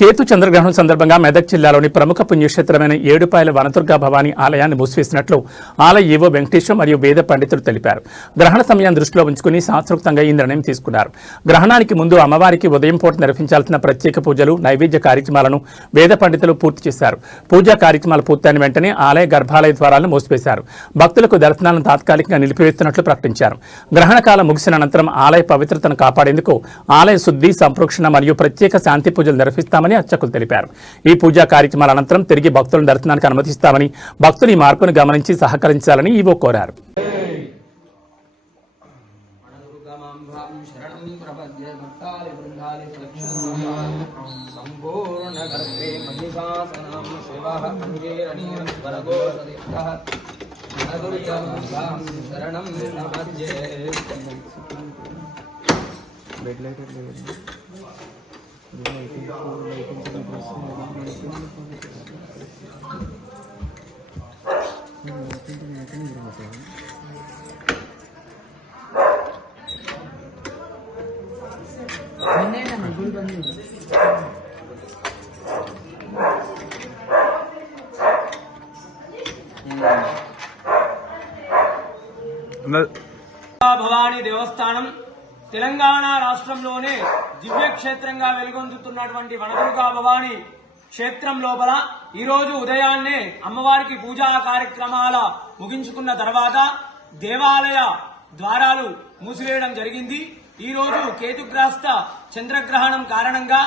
కేతు చంద్రగ్రహణం సందర్భంగా మెదక్ జిల్లాలోని ప్రముఖ పుణ్యక్షేత్రమైన ఏడుపాయల వనదుర్గా భవానీ ఆలయాన్ని మూసివేసినట్లు ఆలయ ఈవో వెంకటేశ్వర మరియు వేద పండితులు తెలిపారు. గ్రహణ సమయాన్ని దృష్టిలో ఉంచుకుని శాస్త్రోక్తంగా ఈ నిర్ణయం తీసుకున్నారు. గ్రహణానికి ముందు అమ్మవారికి ఉదయం పూట నిర్వహించాల్సిన ప్రత్యేక పూజలు, నైవేద్య కార్యక్రమాలను వేద పండితులు పూర్తి చేశారు. పూజా కార్యక్రమాలు పూర్తయిన వెంటనే ఆలయ గర్భాలయ ద్వారాలను మూసివేశారు. భక్తులకు దర్శనాలను తాత్కాలికంగా నిలిపివేస్తున్నట్లు ప్రకటించారు. గ్రహణ కాలం ముగిసిన అనంతరం ఆలయ పవిత్రతను కాపాడేందుకు ఆలయ శుద్ధి, సంప్రోక్షణ మరియు ప్రత్యేక శాంతి పూజలు నిర్వహిస్తామని అర్చకులు తెలిపారు. ఈ పూజా కార్యక్రమాల అనంతరం తిరిగి భక్తులను దర్శనానికి అనుమతిస్తామని, భక్తులు ఈ మార్పును గమనించి సహకరించాలని ఈవో కోరారు. భవానీ దేవస్థానం తెలంగాణ రాష్ట్రంలోనే దివ్యక్షేత్రంగా వెలుగొందుతున్నటువంటి వనదుర్గా భవానీ క్షేత్రం లోపల ఈరోజు ఉదయాన్నే అమ్మవారికి పూజా కార్యక్రమాల ముగించుకున్న తర్వాత దేవాలయ ద్వారాలు మూసివేయడం జరిగింది. ఈ రోజు కేతుగ్రస్త చంద్రగ్రహణం కారణంగా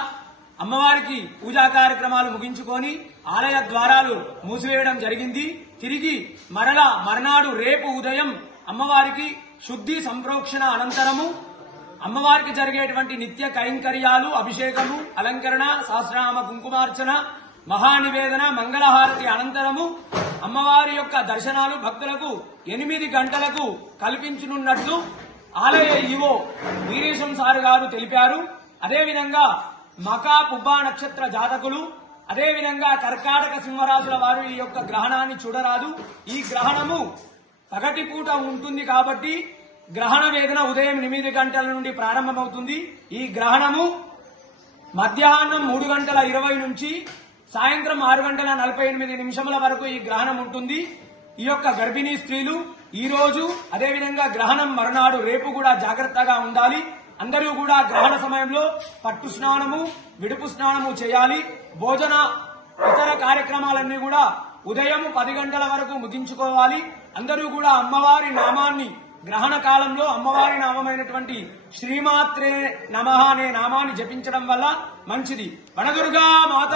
అమ్మవారికి పూజా కార్యక్రమాలు ముగించుకొని ఆలయ ద్వారాలు మూసివేయడం జరిగింది. తిరిగి మర్నాడు రేపు ఉదయం అమ్మవారికి శుద్ధి సంప్రోక్షణ అనంతరము అమ్మవారికి జరిగేటువంటి నిత్య కైంకర్యాలు, అభిషేకము, అలంకరణ, సహస్రనామ కుంకుమార్చన, మహానివేదన, మంగళహారతి అనంతరము అమ్మవారి యొక్క దర్శనాలు భక్తులకు 8 గంటలకు కల్పించనున్నట్లు ఆలయ ఈవో వీరేశం సార్ గారు తెలిపారు. అదేవిధంగా మకా పుబ్బా నక్షత్ర జాతకులు, అదేవిధంగా కర్కాటక సింహరాశుల వారు ఈ యొక్క గ్రహణాన్ని చూడరాదు. ఈ గ్రహణము పగటిపూట ఉంటుంది కాబట్టి గ్రహణ వేదన ఉదయం 8 గంటల నుండి ప్రారంభమవుతుంది. ఈ గ్రహణము మధ్యాహ్నం 3:20 నుంచి సాయంత్రం 6:48 వరకు ఈ గ్రహణం ఉంటుంది. ఈ యొక్క గర్భిణీ స్త్రీలు ఈ రోజు, అదేవిధంగా గ్రహణం మరునాడు రేపు కూడా జాగ్రత్తగా ఉండాలి. అందరూ కూడా గ్రహణ సమయంలో పట్టు స్నానము, విడుపు స్నానము చేయాలి. భోజన ఇతర కార్యక్రమాలన్నీ కూడా ఉదయం 10 గంటల వరకు ముగించుకోవాలి. అందరూ కూడా అమ్మవారి నామాన్ని గ్రహణ కాలంలో అమ్మవారి నామమైనటువంటి శ్రీమాత్రే నమః అనే నామాన్ని జపించడం వల్ల మంచిది. వనదుర్గా మాత